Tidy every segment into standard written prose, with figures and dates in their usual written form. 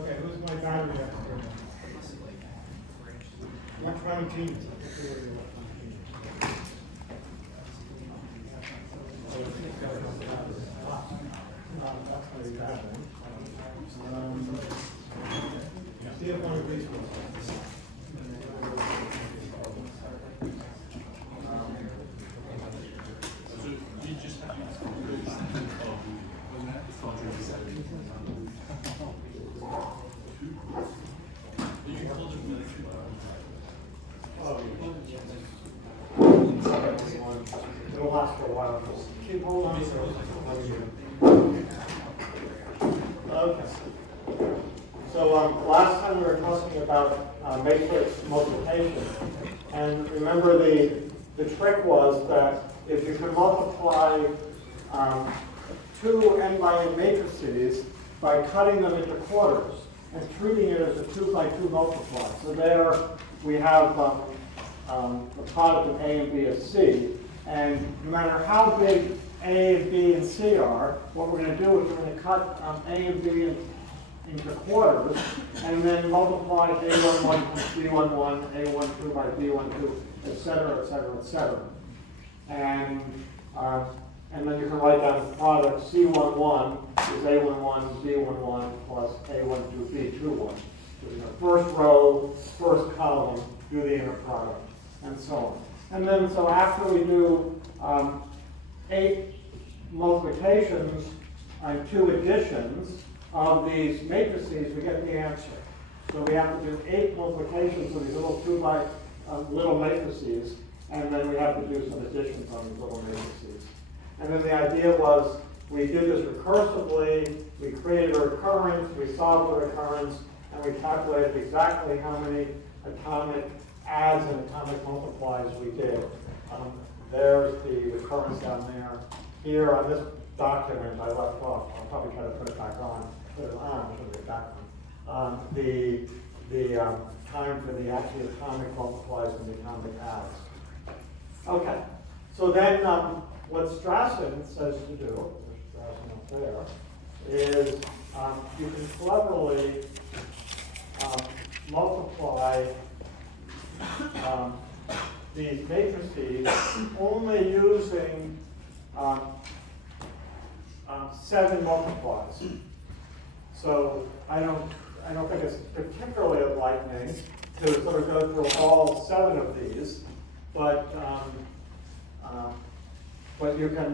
Okay, who's my battery expert? 119. See if one of these works. It'll last for a while. Keep hold on. Okay. So last time we were talking about matrix multiplication, and remember the trick was that if you can multiply two n by n matrices by cutting them into quarters and treating it as a 2 by 2 multiply. So there we have the product of A and B is C, and no matter how big A and B and C are, what we're going to do is we're going to cut A and B into quarters, and then multiply A11 times B11, A12 by B12, etc., etc., etc. And then you can write down the product C11 is A11, B11 plus A12, B21. So, first row, first column, do the inner product, and so on. And then, so after we do 8 multiplications and 2 additions of these matrices, we get the answer. So we have to do 8 multiplications of these little 2 by little matrices, and then we have to do some additions on these little matrices. And then the idea was we did this recursively, we created a recurrence, we solved the recurrence, and we calculated exactly how many atomic adds and atomic multiplies we did. There's the recurrence down there. Here on this document I left off, I'll probably try to put it back on, put it on, put it back on. The time for the actual atomic multiplies and the atomic adds. Okay, so then what Strassen says to do, Strassen up there, is you can cleverly multiply these matrices only using 7 multiplies. So I don't think it's particularly enlightening to sort of go through all 7 of these, but you can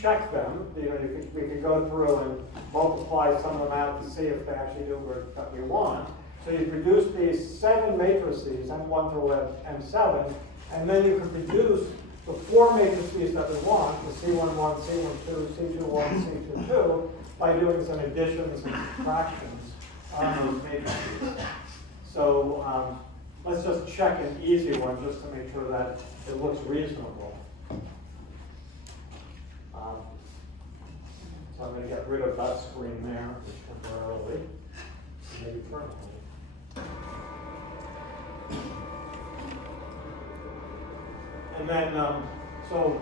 check them. We can go through and multiply some of them out to see if they actually do what we want. So you produce these 7 matrices, M1 through M7, and then you can produce the 4 matrices that we want, the C11, C12, C21, C22, by doing some additions and subtractions on those matrices. So let's just check an easy one just to make sure that it looks reasonable. So I'm going to get rid of that screen there temporarily, maybe permanently. And then, so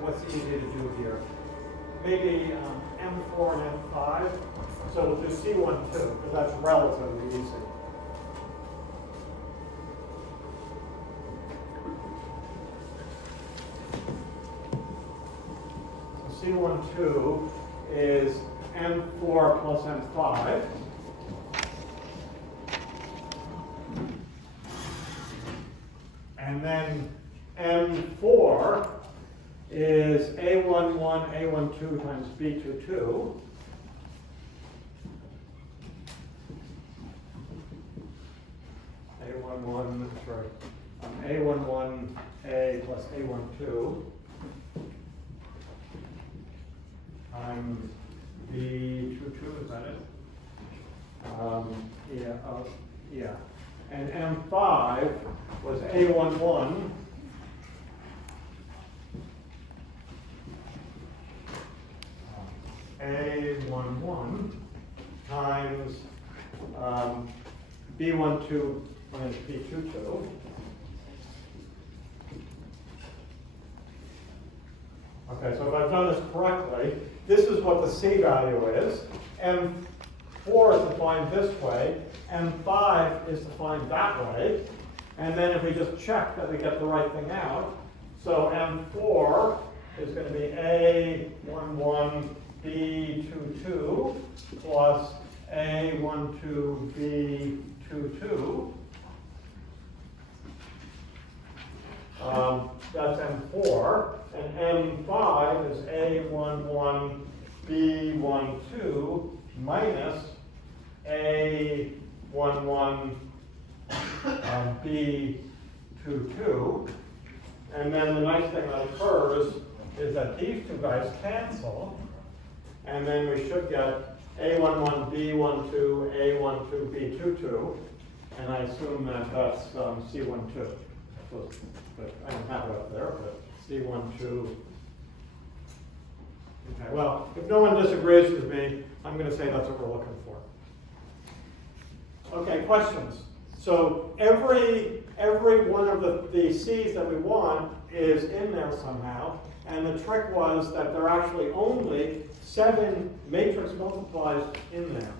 what's easy to do here? Maybe M4 and M5. So we'll do C12 because that's relatively easy. So C12 is M4 plus M5. And then M4 is A11, A12 times B22. A11, sorry, A11A plus A12 times B22, is that it? Yeah. And M5 was A11 A11 times B12 minus B22. Okay, so if I've done this correctly, this is what the C value is. M4 is defined this way, M5 is defined that way, and then if we just check that we get the right thing out, so M4 is going to be A11B22 plus A12B22. That's M4, and M5 is A11B12 minus A11B22. And then the nice thing that occurs is that these two guys cancel, and then we should get A11B12, A12B22, and I assume that that's C12. But I don't have it up there, but C12. Okay, well, if no one disagrees with me, I'm going to say that's what we're looking for. Okay, questions? So every one of the C's that we want is in there somehow, and the trick was that there are actually only 7 matrix multiplies in there.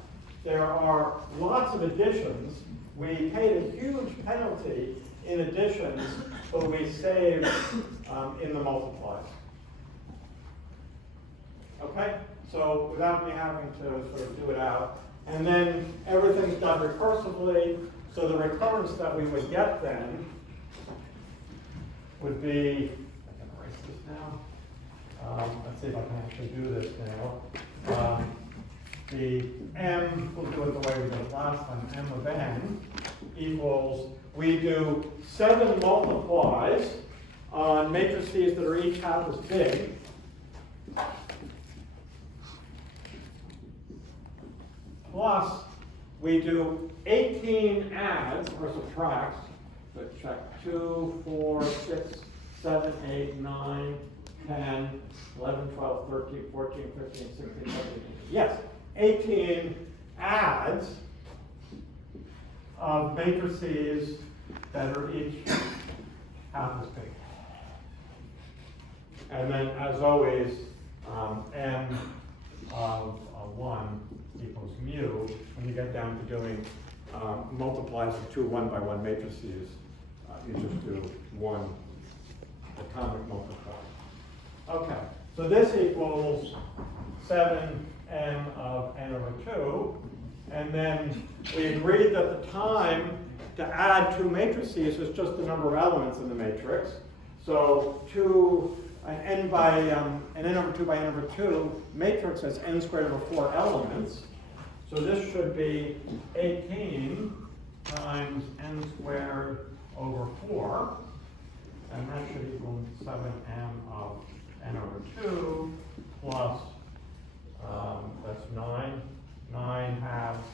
There are lots of additions. We paid a huge penalty in additions, but we saved in the multiplies. Okay, so without me having to sort of do it out, and then everything's done recursively, so the recurrence that we would get then would be, I can erase this now. Let's see if I can actually do this now. The M, we'll do it the way we did it last time, M of n equals, we do 7 multiplies on matrices that are each half as big. Plus, we do 18 adds or subtracts. So check 2, 4, 6, 7, 8, 9, 10, 11, 12, 13, 14, 15, 16, 17, 18. Yes, 18 adds of matrices that are each half as big. And then, as always, m of 1 equals mu. When you get down to doing multiplies of 2 1-by-1 matrices, you just do 1 atomic multiply. Okay, so this equals 7m of n over 2, and then we agreed that the time to add 2 matrices is just the number of elements in the matrix. So an n over 2 by n over 2 matrix has n squared over 4 elements. So this should be 18 times n squared over 4, and that should equal 7m of n over 2 plus, that's 9. 9 halves,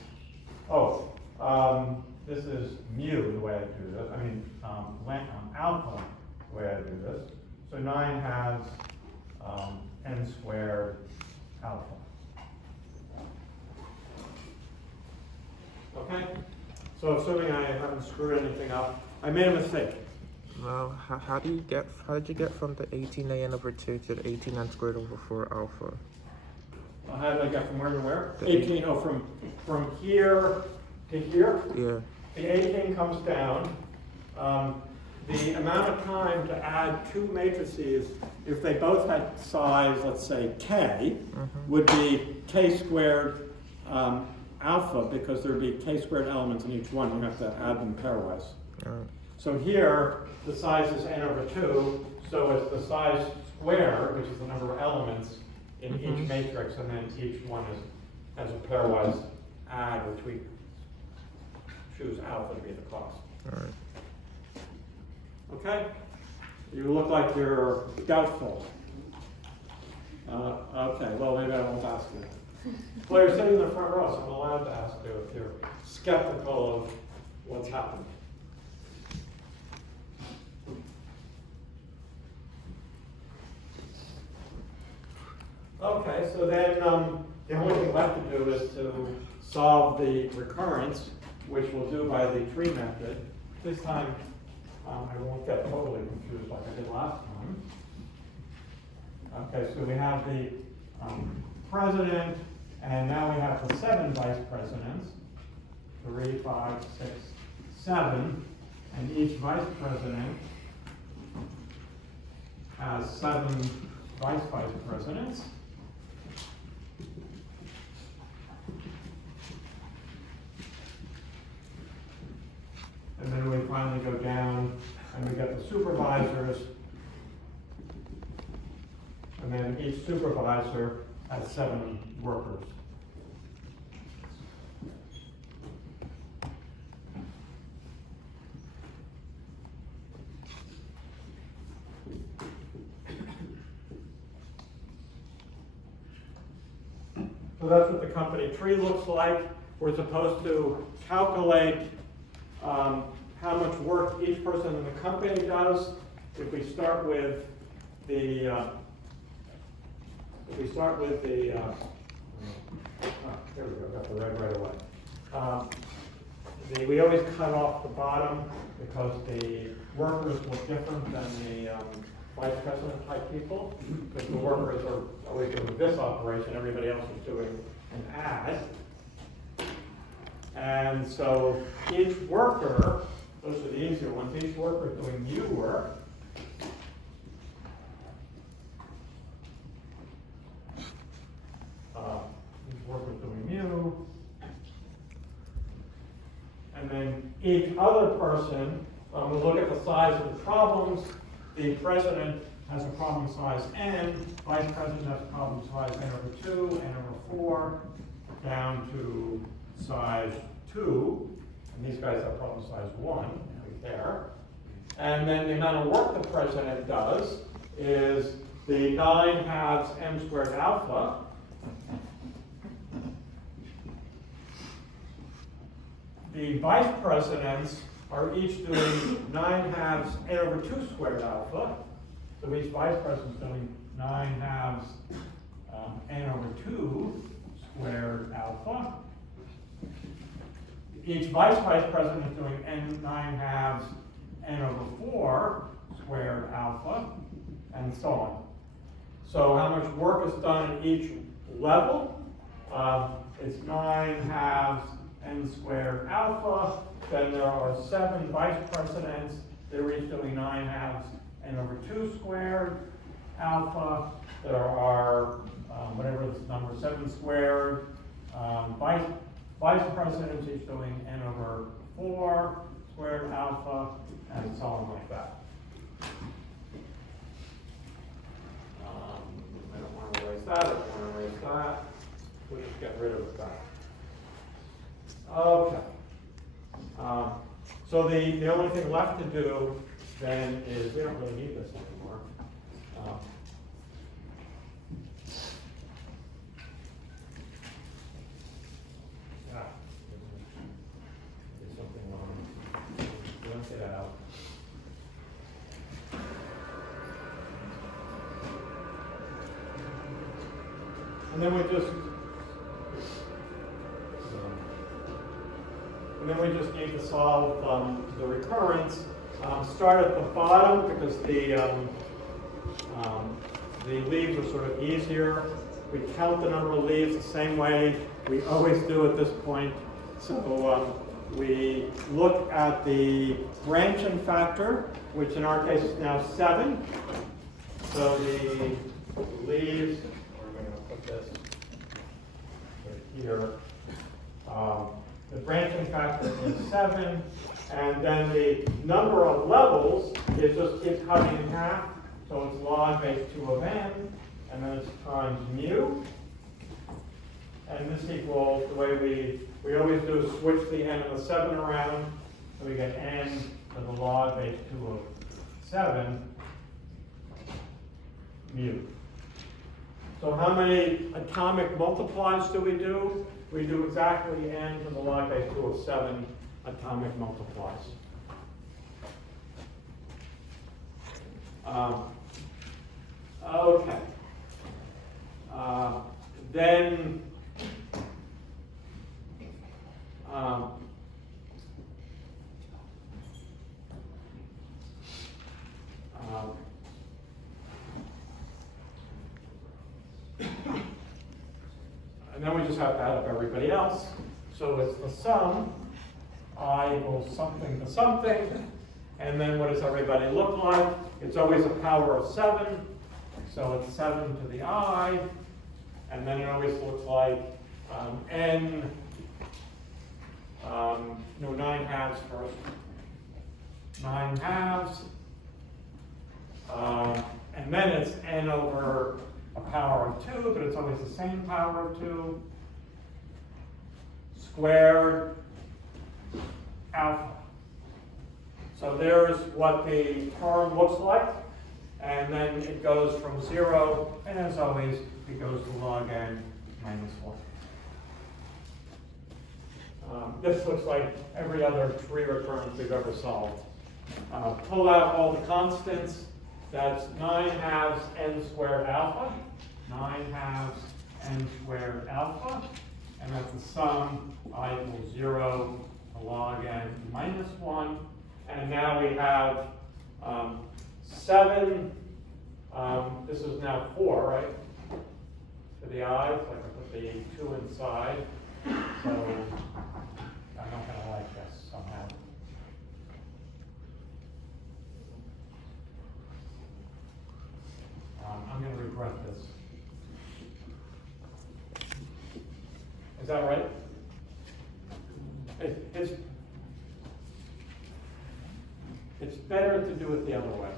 this is mu the way I do this, alpha the way I do this. So 9 has n squared alpha. Okay? So assuming I haven't screwed anything up, I made a mistake. Well, how did you get from the 18n over 2 to the 18n squared over 4 alpha? How did I get from where to where? 18, from here to here? Yeah. The 18 comes down. The amount of time to add 2 matrices, if they both had size, let's say k, would be k squared alpha, because there would be k squared elements in each one. You have to add them pairwise. So here, the size is n over 2, so it's the size squared, which is the number of elements in each matrix, and then each one has a pairwise add, which we choose alpha to be the cost. All right. Okay? You look like you're doubtful. Okay, well, maybe I won't ask you. Well, you're sitting in the front row, so I'm allowed to ask you if you're skeptical of what's happened. Okay, so then the only thing left to do is to solve the recurrence, which we'll do by the tree method. This time, I won't get totally confused like I did last time. Okay, so we have the president And now we have the 7 vice presidents, 3, 5, 6, 7, and each vice president has 7 vice presidents. And then we finally go down and we get the supervisors. And then each supervisor has 7 workers. So that's what the company tree looks like. We're supposed to calculate how much work each person in the company does. If we start with the, there we go, got the red right away. We always cut off the bottom because the workers look different than the vice president type people, because the workers are always doing this operation, everybody else is doing an add. And so each worker, those are the easier ones, each worker is doing new work. Each worker is doing new. And then each other person, we'll look at the size of the problems. The president has a problem size n, vice president has a problem size n over 2, n over 4, down to size 2, and these guys have problem size 1, right there. And then the amount of work the president does is the 9 halves m squared alpha. The vice presidents are each doing 9 halves n over 2 squared alpha. So each vice president is doing 9 halves n over 2 squared alpha. Each vice president is doing 9 halves n over 4 squared alpha, and so on. So how much work is done at each level? It's 9 halves n squared alpha. Then there are 7 vice presidents. They're each doing 9 halves n over 2 squared alpha. There are, whatever this number, 7 squared vice presidents, each doing n over 4 squared alpha, and so on like that. I don't want to erase that, I don't want to erase that. We'll just get rid of that. Okay. So the only thing left to do then is, we don't really need this anymore. There's something wrong. Blank it out. And then we just need to solve the recurrence. Start at the bottom because the leaves are sort of easier. We count the number of leaves the same way we always do at this point. So we look at the branching factor, which in our case is now 7. So the leaves, we're going to put this right here. The branching factor is 7, and then the number of levels is just keep cutting in half. So it's log base 2 of n, and then it's times mu. And this equals, the way we always do is switch the n and the 7 around. So we get n to the log base 2 of 7 mu. So how many atomic multiplies do we do? We do exactly n to the log base 2 of 7 atomic multiplies. Okay. Then And then we just have to add up everybody else. So it's the sum, I equals something to something. And then what does everybody look like? It's always a power of 7. So it's 7 to the I. And then it always looks like n, 9 halves first. 9 halves. And then it's n over a power of 2, but it's always the same power of 2, squared alpha. So there's what the term looks like, and then it goes from 0, and as always, it goes to log n minus 1. This looks like every other tree recurrence we've ever solved. Pull out all the constants. That's 9 halves n squared alpha. 9 halves n squared alpha. And that's the sum, I equals 0 to log n minus 1. And now we have 7, this is now 4, right? To the I, so I can put the 2 inside. So I'm not going to like this somehow. I'm going to regret this. Is that right? It's better to do it the other way.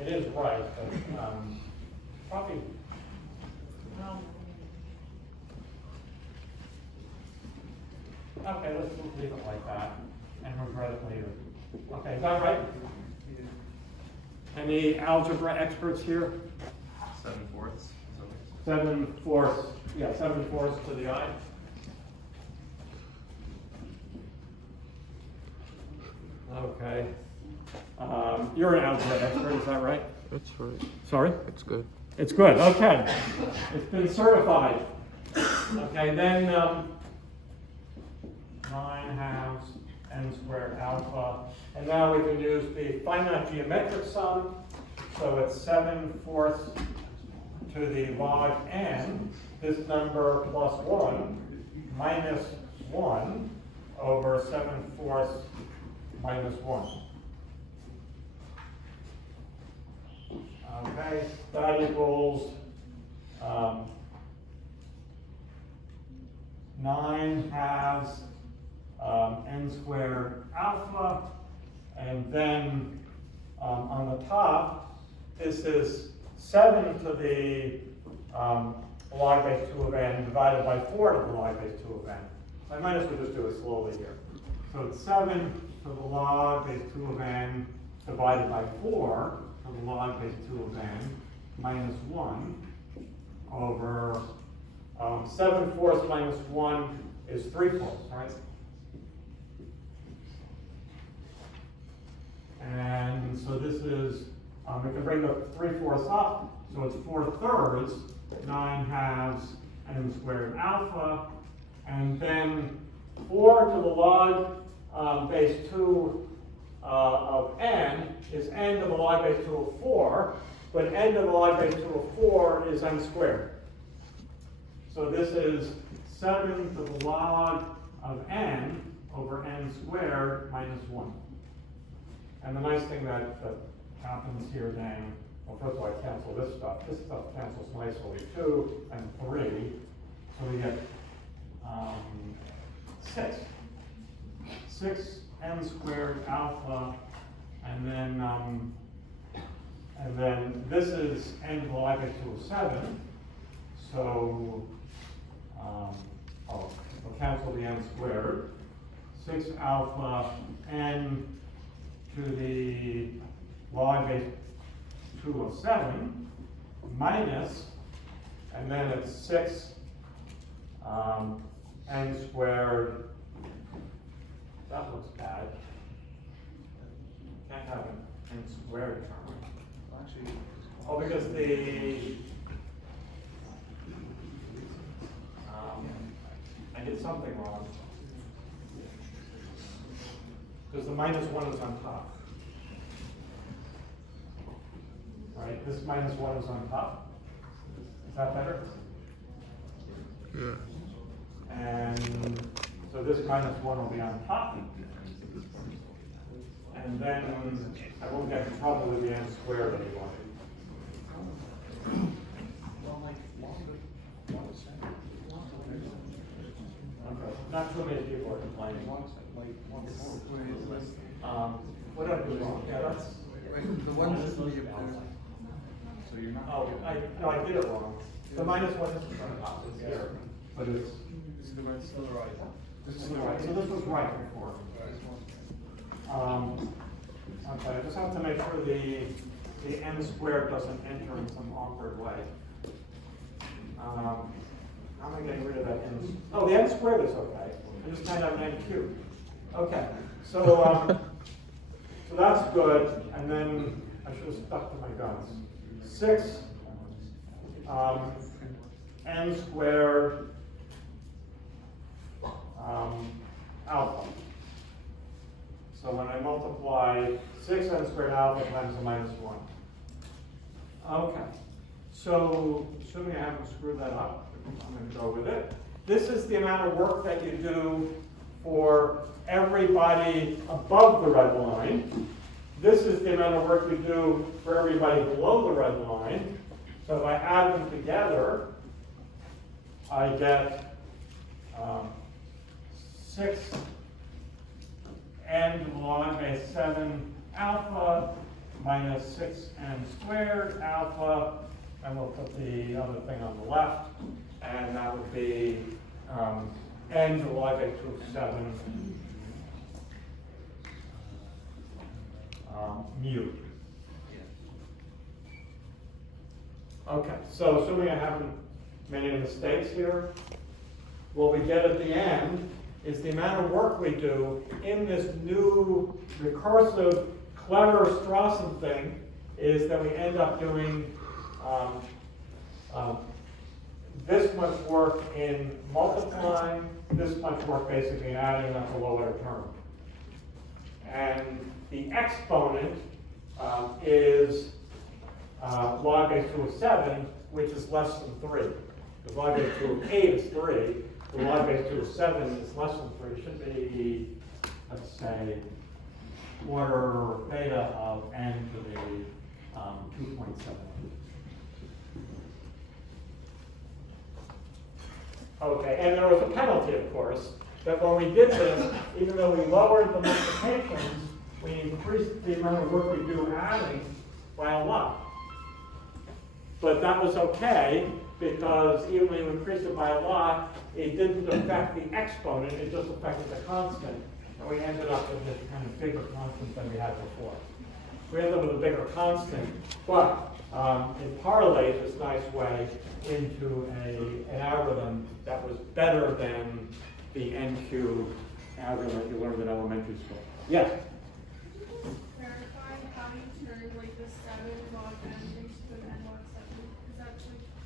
It is right, but probably, well, okay, let's leave it like that and regret it later. Okay, is that right? Any algebra experts here? 7/4. 7/4, yeah, 7/4 to the I. Okay. You're an algebra expert, is that right? It's right. Sorry? It's good. It's good, okay. It's been certified. Okay, then 9 halves n squared alpha. And now we can use the finite geometric sum. So it's 7/4 to the log n, this number plus 1, minus 1 over 7/4 minus 1. Okay, that equals 9 halves n squared alpha, and then on the top, this is 7 to the log base 2 of n divided by 4 to the log base 2 of n. I might as well just do it slowly here. So it's 7 to the log base 2 of n divided by 4 to the log base 2 of n minus 1 over 7/4 minus 1 is 3/4, right? And so this is, we can bring the 3/4 up, so it's 4/3, 9 halves n squared alpha, and then 4 to the log base 2 of n is n to the log base 2 of 4, but n to the log base 2 of 4 is n squared. So this is 7 to the log of n over n squared minus 1. And the nice thing that happens here then, well, first of all, I cancel this stuff. This stuff cancels nicely, 2 and 3. So we get 6. 6 n squared alpha, and then this is n to the log base 2 of 7. So we'll cancel the n squared. 6 alpha n to the log base 2 of 7 minus, and then it's 6 n squared. That looks bad. Can't have an n squared term. Oh, because I did something wrong. Because the minus 1 is on top. Right, this minus 1 is on top. Is that better? Yeah. And so this minus 1 will be on top. And then I won't get in trouble with the n squared anymore. Okay, not too many people are complaining. What did I do wrong? Yeah, that's. The one is the so you're not. Oh, no, I did it wrong. The minus 1 is here, but it's. This is the right. Still right. This is the right. So this was right before. Okay, I just have to make sure the n squared doesn't enter in some awkward way. How am I getting rid of that n? Oh, the n squared is okay. I just kind of have an n cubed. Okay, so so that's good. And then I should have stuck to my guns. 6 n squared alpha. So when I multiply 6n squared alpha times the minus 1. Okay. So assuming I haven't screwed that up, I'm going to go with it. This is the amount of work that you do for everybody above the red line. This is the amount of work you do for everybody below the red line. So if I add them together, I get 6 n to the log base 7 alpha minus 6n squared alpha, and we'll put the other thing on the left, and that would be n to the log base 2 of 7 mu. Okay, so assuming I haven't made any mistakes here, what we get at the end is the amount of work we do in this new recursive, clever Strawson thing is that we end up doing this much work in multiplying, this much work basically in adding up the lower term. And the exponent is log base 2 of 7, which is less than 3. Because log base 2 of 8 is 3. The log base 2 of 7 is less than 3. It should be, let's say, quarter beta of n to the 2.7. Okay, and there was a penalty, of course, that when we did this, even though we lowered the multiplications, we increased the amount of work we do adding by a lot. But that was okay, because even when you increased it by a lot, it didn't affect the exponent, it just affected the constant. And we ended up with this kind of bigger constant than we had before. We ended up with a bigger constant, but it parlayed this nice way into an algorithm that was better than the n-cubed algorithm that you learned in elementary school. Yes? Clarify how you turn like the 7 log n into an n log 7. Is that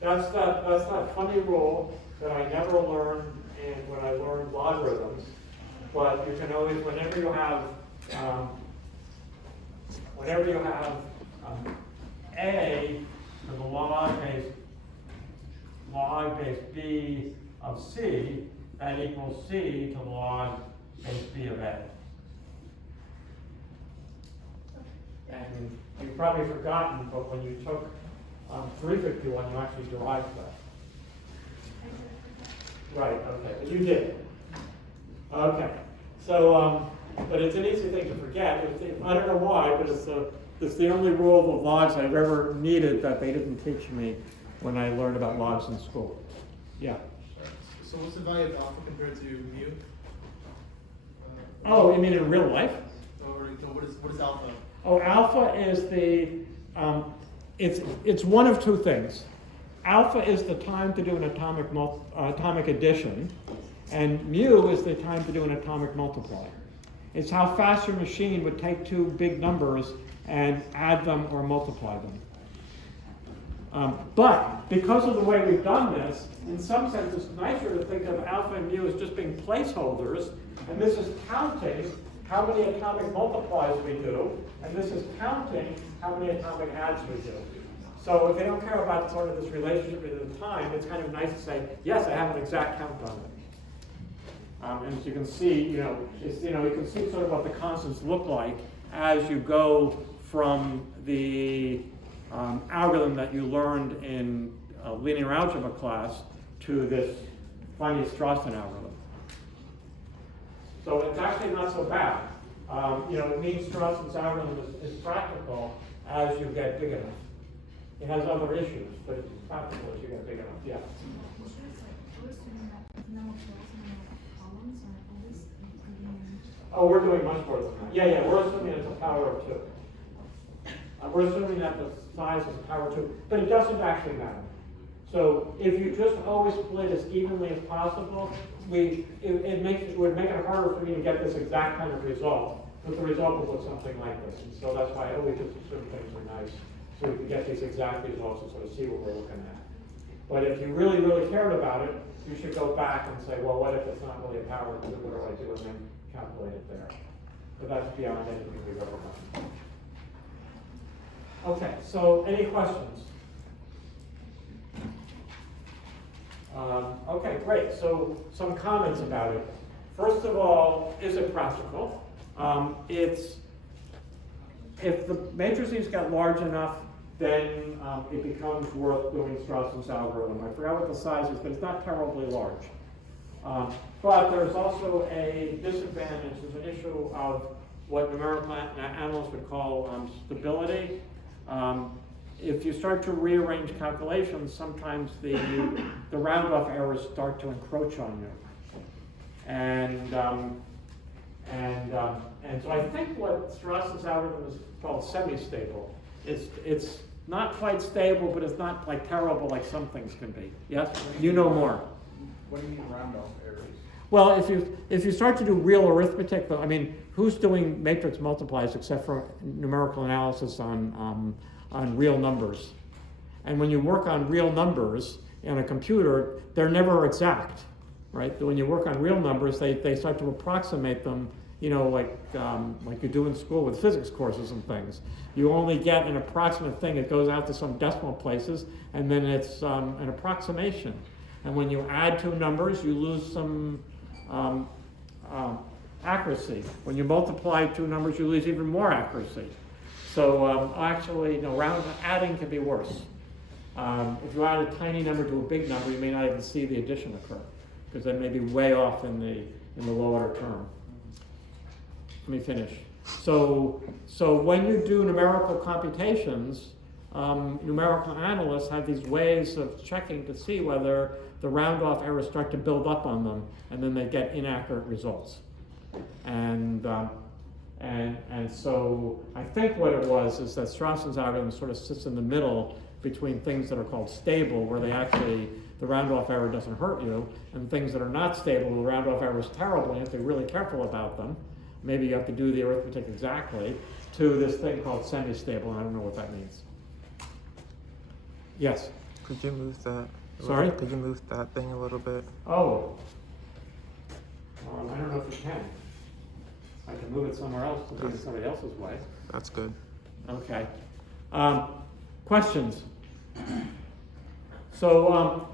like That's that funny rule that I never learned when I learned logarithms. But you can always, whenever you have a to the log base b of c, that equals c to the log base b of a. And you've probably forgotten, but when you took 351, you actually derived that. Right, okay, but you did. Okay, so, but it's an easy thing to forget. I don't know why, but it's the only rule of logs I've ever needed that they didn't teach me when I learned about logs in school. Yeah. So what's the value of alpha compared to mu? Oh, you mean in real life? Or what is alpha? Oh, alpha is it's one of two things. Alpha is the time to do an atomic addition, and mu is the time to do an atomic multiply. It's how fast your machine would take two big numbers and add them or multiply them. But because of the way we've done this, in some sense it's nicer to think of alpha and mu as just being placeholders, and this is counting how many atomic multiplies we do, and this is counting how many atomic adds we do. So if they don't care about sort of this relationship in the time, it's kind of nice to say, yes, I have an exact count on it. And as you can see, you can see sort of what the constants look like as you go from the algorithm that you learned in a linear algebra class to this Feynman-Strawson algorithm. So it's actually not so bad. It means Strawson's algorithm is practical as you get big enough. It has other issues, but it's practical as you get big enough, yeah. Oh, we're doing much more than that. Yeah, we're assuming it's a power of 2. We're assuming that the size is a power of 2, but it doesn't actually matter. So if you just always split as evenly as possible, it would make it harder for me to get this exact kind of result. But the result will look something like this. And so that's why I always just assume things are nice, so we can get these exact results and sort of see what we're looking at. But if you really, really cared about it, you should go back and say, well, what if it's not really a power of 2? What do I do? And then calculate it there. But that's beyond anything we've ever done. Okay, so any questions? Okay, great. So some comments about it. First of all, is it practical? If the matrices get large enough, then it becomes worth doing Strawson's algorithm. I forgot what the size is, but it's not terribly large. But there's also a disadvantage. There's an issue of what numerical analysts would call stability. If you start to rearrange calculations, sometimes the round-off errors start to encroach on you. And so I think what Strawson's algorithm is called semi-stable. It's not quite stable, but it's not like terrible like some things can be. Yes? You know more. What do you mean round-off errors? Well, if you start to do real arithmetic, I mean, who's doing matrix multiplies except for numerical analysis on real numbers? And when you work on real numbers in a computer, they're never exact, right? When you work on real numbers, they start to approximate them, like you do in school with physics courses and things. You only get an approximate thing. It goes out to some decimal places, and then it's an approximation. And when you add two numbers, you lose some accuracy. When you multiply two numbers, you lose even more accuracy. So actually, adding can be worse. If you add a tiny number to a big number, you may not even see the addition occur, because that may be way off in the lower term. Let me finish. So when you do numerical computations, numerical analysts have these ways of checking to see whether the round-off errors start to build up on them, and then they get inaccurate results. And so I think what it was is that Strawson's algorithm sort of sits in the middle between things that are called stable, where the round-off error doesn't hurt you, and things that are not stable, the round-off error is terrible, and you have to be really careful about them. Maybe you have to do the arithmetic exactly, to this thing called semi-stable, and I don't know what that means. Yes? Could you move that? Sorry? Could you move that thing a little bit? Oh. I don't know if you can. I can move it somewhere else to be in somebody else's way. That's good. Okay. Questions? So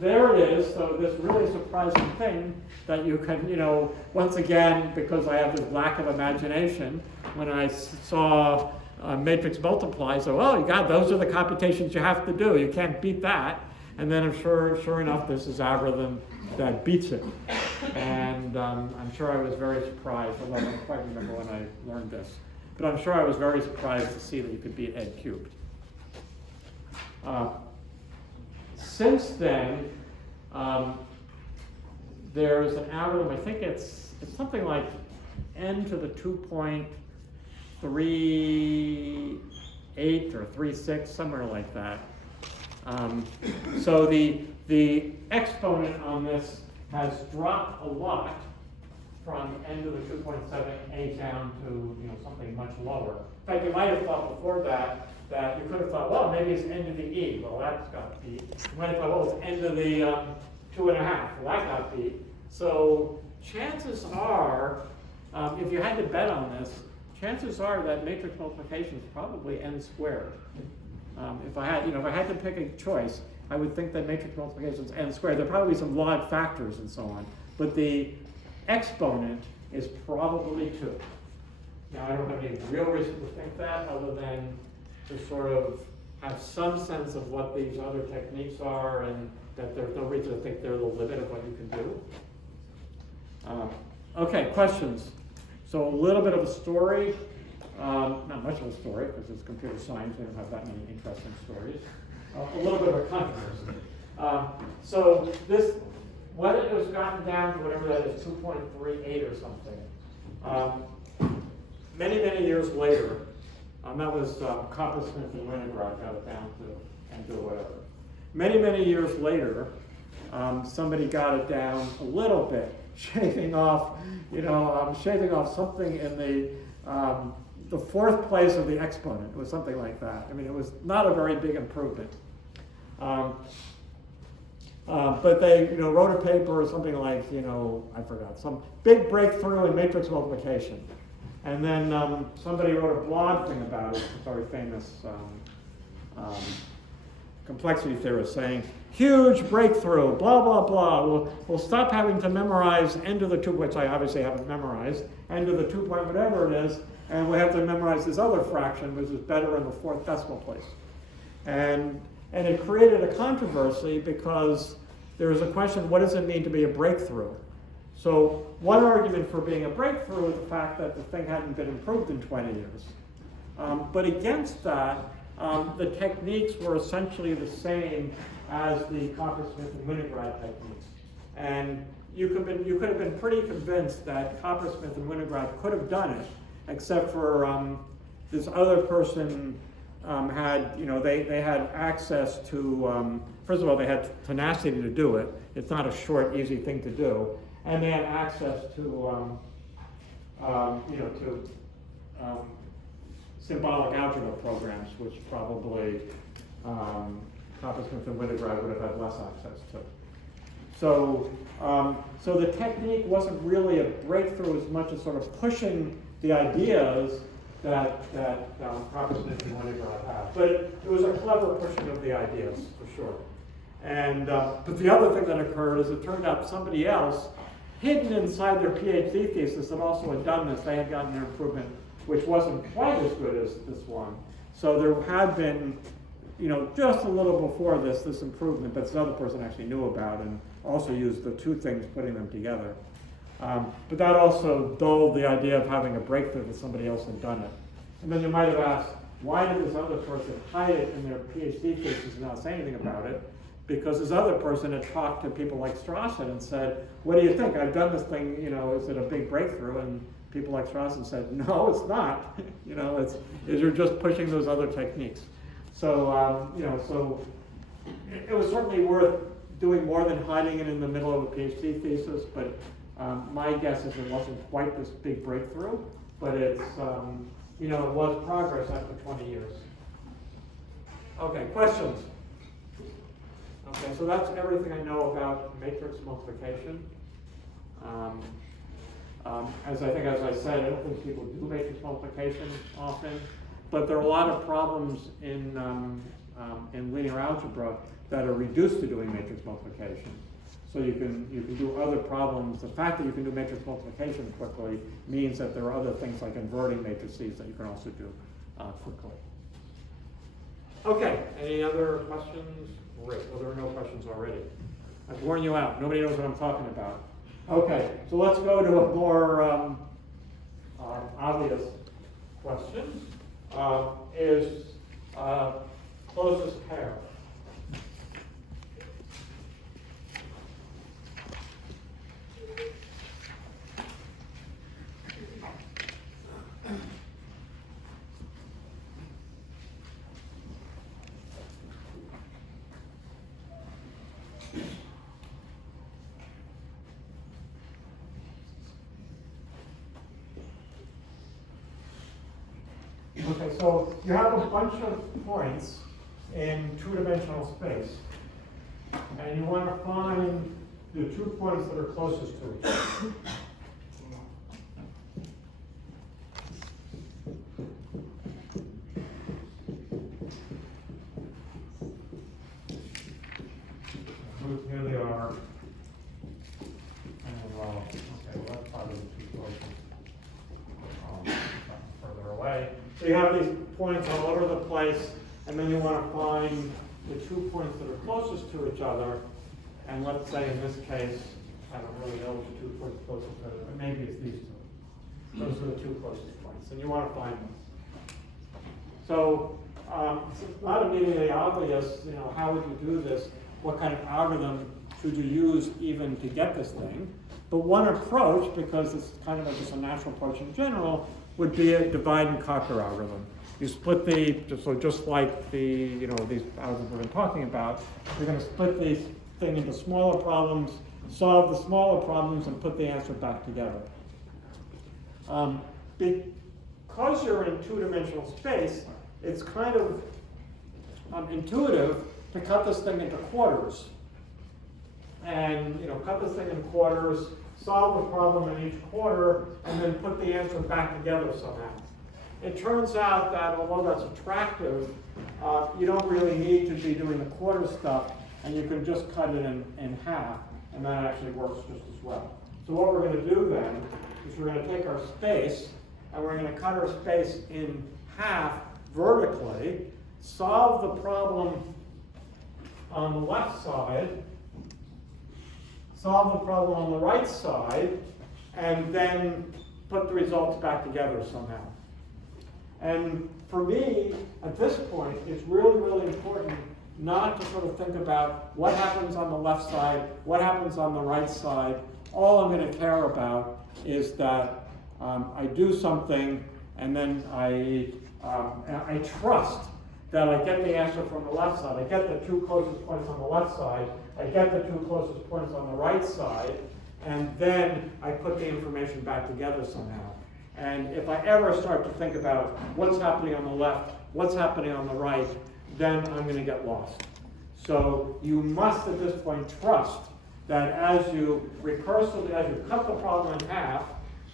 there it is. So this really surprising thing that you can, once again, because I have this lack of imagination, when I saw matrix multiply, so, oh, God, those are the computations you have to do. You can't beat that. And then sure enough, this is algorithm that beats it. And I'm sure I was very surprised, although I don't quite remember when I learned this. But I'm sure I was very surprised to see that you could beat Ed cubed. Since then, there's an algorithm, I think it's something like n to the 2.38 or 36, somewhere like that. So the exponent on this has dropped a lot from n to the 2.78 down to something much lower. In fact, you might have thought before that you could have thought, well, maybe it's n to the e. Well, that's got beat. You might have thought, well, it's n to the 2.5. Well, that got beat. So chances are, if you had to bet on this, chances are that matrix multiplication is probably n squared. If I had to pick a choice, I would think that matrix multiplication is n squared. There are probably some log factors and so on, but the exponent is probably 2. Now, I don't have any real reason to think that other than to sort of have some sense of what these other techniques are and that there's no reason to think they're the limit of what you can do. Okay, questions? So a little bit of a story, not much of a story because it's computer science, we don't have that many interesting stories. A little bit of a controversy. So this, when it was gotten down to whatever that is, 2.38 or something, many, many years later, that was Coppersmith and Winograd got it down to, and do whatever. Many, many years later, somebody got it down a little bit, shaving off something in the fourth place of the exponent. It was something like that. I mean, it was not a very big improvement. But they, wrote a paper or something like, I forgot, some big breakthrough in matrix multiplication. And then somebody wrote a blog thing about it, a very famous complexity theorist saying, huge breakthrough, blah, blah, blah. We'll stop having to memorize n to the 2, which I obviously haven't memorized, n to the 2 point whatever it is, and we have to memorize this other fraction, which is better in the fourth decimal place. And it created a controversy because there was a question, what does it mean to be a breakthrough? So one argument for being a breakthrough is the fact that the thing hadn't been improved in 20 years. But against that, the techniques were essentially the same as the Coppersmith and Winograd techniques. And you could have been pretty convinced that Coppersmith and Winograd could have done it, except for this other person had, they had access to, first of all, they had tenacity to do it. It's not a short, easy thing to do. And they had access to, symbolic algebra programs, which probably Coppersmith and Winograd would have had less access to. So, so the technique wasn't really a breakthrough as much as sort of pushing the ideas that Coppersmith and Winograd had. But it was a clever pushing of the ideas, for sure. And but the other thing that occurred is it turned out somebody else, hidden inside their PhD thesis, that also had done this. They had gotten an improvement which wasn't quite as good as this one. So there had been, just a little before this improvement that this other person actually knew about and also used the two things, putting them together. But that also dulled the idea of having a breakthrough that somebody else had done it. And then you might have asked, why did this other person hide it in their PhD thesis and not say anything about it? Because this other person had talked to people like Strawson and said, what do you think? I've done this thing, is it a big breakthrough? And people like Strawson said, no, it's not. You're just pushing those other techniques. So, so it was certainly worth doing more than hiding it in the middle of a PhD thesis, but my guess is it wasn't quite this big breakthrough, but it's, it was progress after 20 years. Okay, questions? Okay, so that's everything I know about matrix multiplication. As I said, I don't think people do matrix multiplication often, but there are a lot of problems in linear algebra that are reduced to doing matrix multiplication. So you can do other problems. The fact that you can do matrix multiplication quickly means that there are other things like inverting matrices that you can also do quickly. Okay, any other questions? Great, well, there are no questions already. I've worn you out. Nobody knows what I'm talking about. Okay, so let's go to a more obvious question. Is closest pair. Okay, so you have a bunch of points in two-dimensional space, and you want to find the 2 points that are closest to each other. here they are. And well, okay, well that's probably too close. Further away. So you have these points all over the place, and then you want to find the 2 points that are closest to each other. And let's say in this case, I don't really know which 2 points closest to each other, but maybe it's these two. Those are the 2 closest points, and you want to find them. So it's not immediately obvious, how would you do this? What kind of algorithm should you use even to get this thing? But one approach, because it's kind of just a natural approach in general, would be a divide and conquer algorithm. You split so just like these algorithms we've been talking about, you're going to split these thing into smaller problems, solve the smaller problems, and put the answer back together. Because you're in two-dimensional space, it's kind of intuitive to cut this thing into quarters. And cut this thing in quarters, solve the problem in each quarter, and then put the answer back together somehow. It turns out that although that's attractive, you don't really need to be doing the quarter stuff, and you can just cut it in half, and that actually works just as well. So what we're going to do then is we're going to take our space, and we're going to cut our space in half vertically, solve the problem on the left side, solve the problem on the right side, and then put the results back together somehow. And for me, at this point, it's really, really important not to sort of think about what happens on the left side, what happens on the right side. All I'm going to care about is that I do something, and then I trust that I get the answer from the left side. I get the 2 closest points on the left side, I get the 2 closest points on the right side, and then I put the information back together somehow. And if I ever start to think about what's happening on the left, what's happening on the right, then I'm going to get lost. So you must at this point trust that as you cut the problem in half,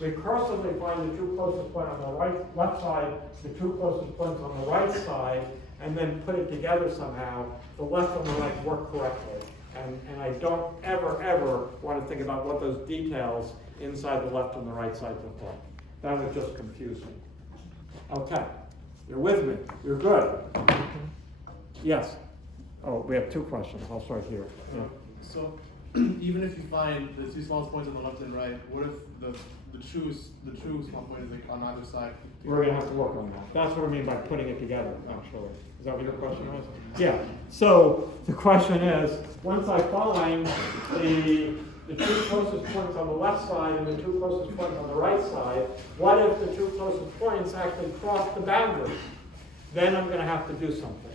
recursively find the 2 closest points on the left side, the 2 closest points on the right side, and then put it together somehow, the left and the right work correctly. And I don't ever want to think about what those details inside the left and the right side look like. That would just confuse me. Okay, you're with me. You're good. Yes. Oh, we have 2 questions. I'll start here. Yeah. So, even if you find the 2 smallest points on the left and right, what if the true small point is like on either side? We're going to have to work on that. That's what I mean by putting it together, actually. Is that what your question was? Yeah. So the question is, once I find the 2 closest points on the left side and the 2 closest points on the right side, what if the 2 closest points actually cross the boundary? Then I'm going to have to do something.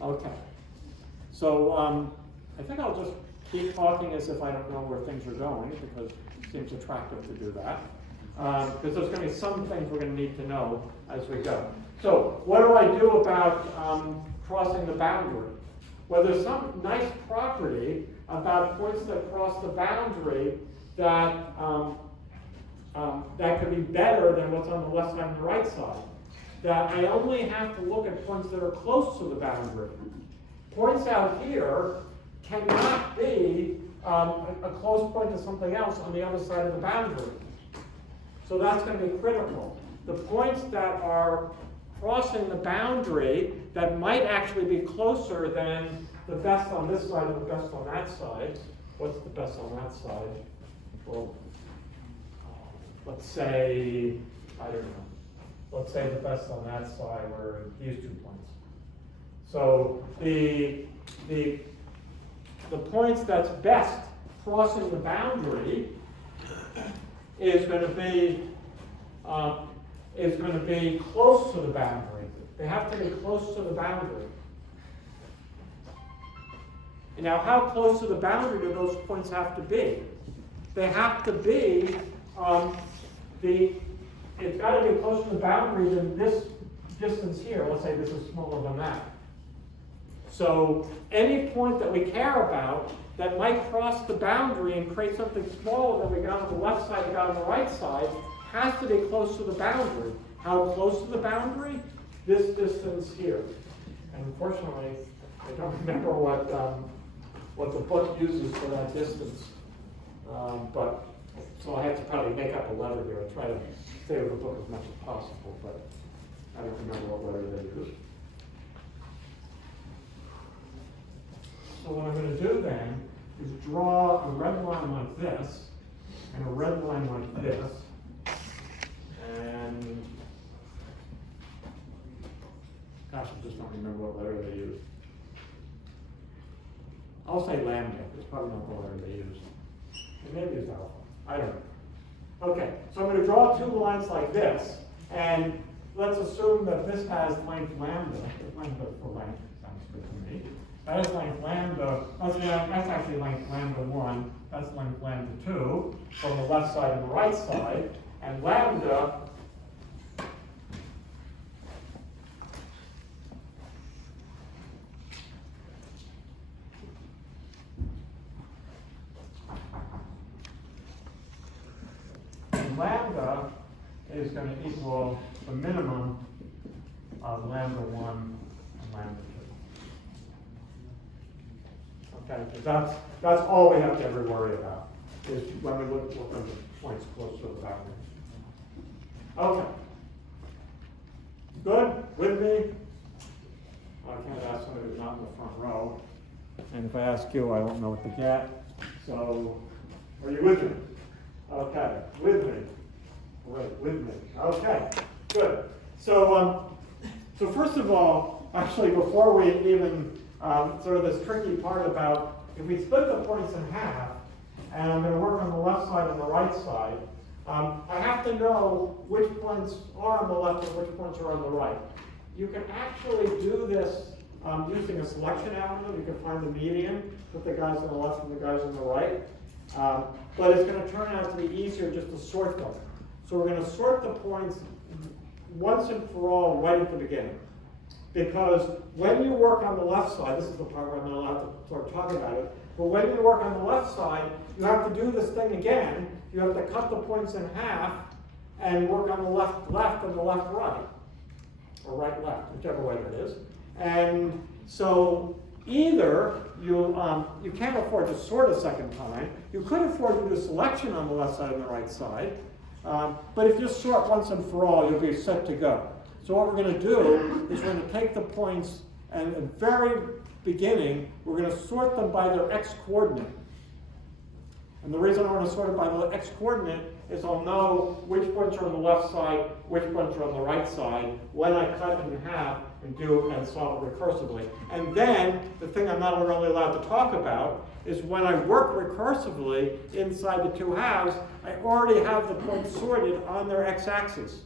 Okay. So I think I'll just keep talking as if I don't know where things are going, because it seems attractive to do that. Because there's going to be some things we're going to need to know as we go. So what do I do about crossing the boundary? Well, there's some nice property about points that cross the boundary that that could be better than what's on the left side and the right side. That I only have to look at points that are close to the boundary. Points out here cannot be a close point to something else on the other side of the boundary. So that's going to be critical. The points that are crossing the boundary that might actually be closer than the best on this side and the best on that side. What's the best on that side? Well, let's say, I don't know. Let's say the best on that side were these 2 points. So the points that's best crossing the boundary is going to be close to the boundary. They have to be close to the boundary. And now, how close to the boundary do those points have to be? They have to be it's got to be closer to the boundary than this distance here. Let's say this is smaller than that. So any point that we care about that might cross the boundary and create something smaller than we got on the left side and got on the right side has to be close to the boundary. How close to the boundary? This distance here. And unfortunately, I don't remember what the book uses for that distance. But, so I have to probably make up a letter here and try to stay with the book as much as possible, but I don't remember what letter they use. So what I'm going to do then is draw a red line like this, and a red line like this, and gosh, I just don't remember what letter they use. I'll say lambda, it's probably not the letter they use. And maybe it's alpha, I don't know. Okay, so I'm going to draw two lines like this, and let's assume that this has length lambda. Lambda for length sounds good to me. That is length lambda, that's actually length lambda 1, that's length lambda 2, from the left side and the right side, and lambda is going to equal the minimum of lambda 1 and lambda 2. Okay, because that's all we have to ever worry about, is when we look at the points close to the boundary. Okay. Good? With me? I can't ask somebody who's not in the front row. And if I ask you, I won't know what to get. So, are you with me? Okay, with me. Right, with me. Okay, good. So, so first of all, actually, before we even sort of this tricky part about if we split the points in half, and I'm going to work on the left side and the right side, I have to know which points are on the left and which points are on the right. You can actually do this using a selection algorithm. You can find the median, put the guys on the left and the guys on the right. But it's going to turn out to be easier just to sort them. So we're going to sort the points once and for all right at the beginning. Because when you work on the left side, this is the part where I'm not allowed to sort of talk about it, but when you work on the left side, you have to do this thing again. You have to cut the points in half and work on the left and the left-right, or right-left, whichever way that is. And so either you can't afford to sort a second time. You could afford to do selection on the left side and the right side. But if you just sort once and for all, you'll be set to go. So what we're going to do is we're going to take the points, and at the very beginning, we're going to sort them by their x-coordinate. And the reason I want to sort it by the x-coordinate is I'll know which points are on the left side, which points are on the right side, when I cut it in half and solve it recursively. And then, the thing I'm not really allowed to talk about is when I work recursively inside the two halves, I already have the points sorted on their x-axis.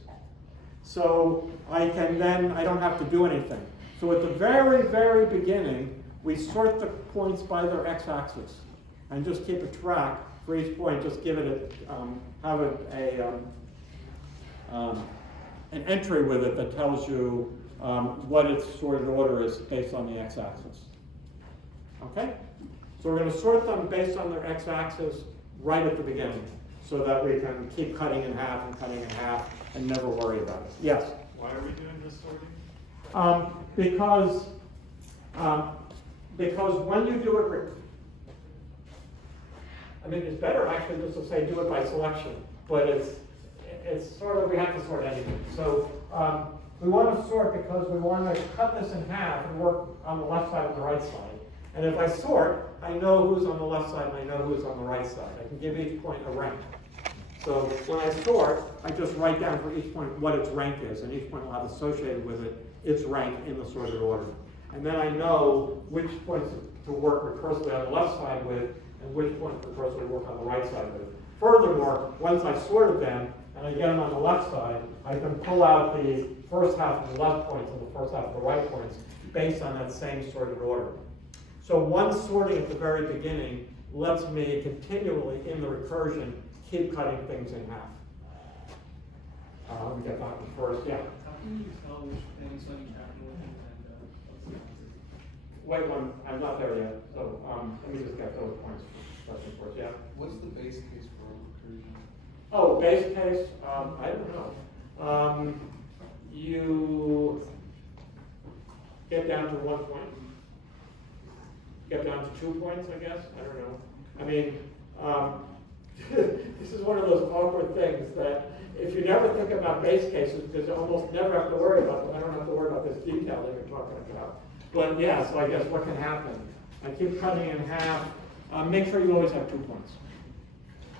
So I don't have to do anything. So at the very, very beginning, we sort the points by their x-axis and just keep a track for each point. Just give it an entry with it that tells you what its sorted order is based on the x-axis. Okay? So we're going to sort them based on their x-axis right at the beginning so that we can keep cutting in half and never worry about it. Yes? Why are we doing this sorting? Because when you do it, it's better actually just to say do it by selection, but it's sort of, we have to sort anyway. So we want to sort because we want to cut this in half and work on the left side and the right side. And if I sort, I know who's on the left side and I know who's on the right side. I can give each point a rank. So when I sort, I just write down for each point what its rank is, and each point will have associated with it its rank in the sorted order. And then I know which points to work recursively on the left side with, and which points recursively work on the right side with. Furthermore, once I've sorted them, and I get them on the left side, I can pull out the first half of the left points and the first half of the right points based on that same sorted order. So one sorting at the very beginning lets me continually, in the recursion, keep cutting things in half. Let me get back to first, yeah. How can you tell which things are in capital and Wait, I'm not there yet, so let me just get those points first, yeah. what's the base case for recursion? Oh, base case, I don't know. You get down to 1 point. get down to 2 points, I guess, I don't know. I mean, this is one of those awkward things that if you never think about base cases, because you almost never have to worry about them, I don't have to worry about this detail that you're talking about. But yeah, so I guess what can happen? I keep cutting in half. Make sure you always have 2 points.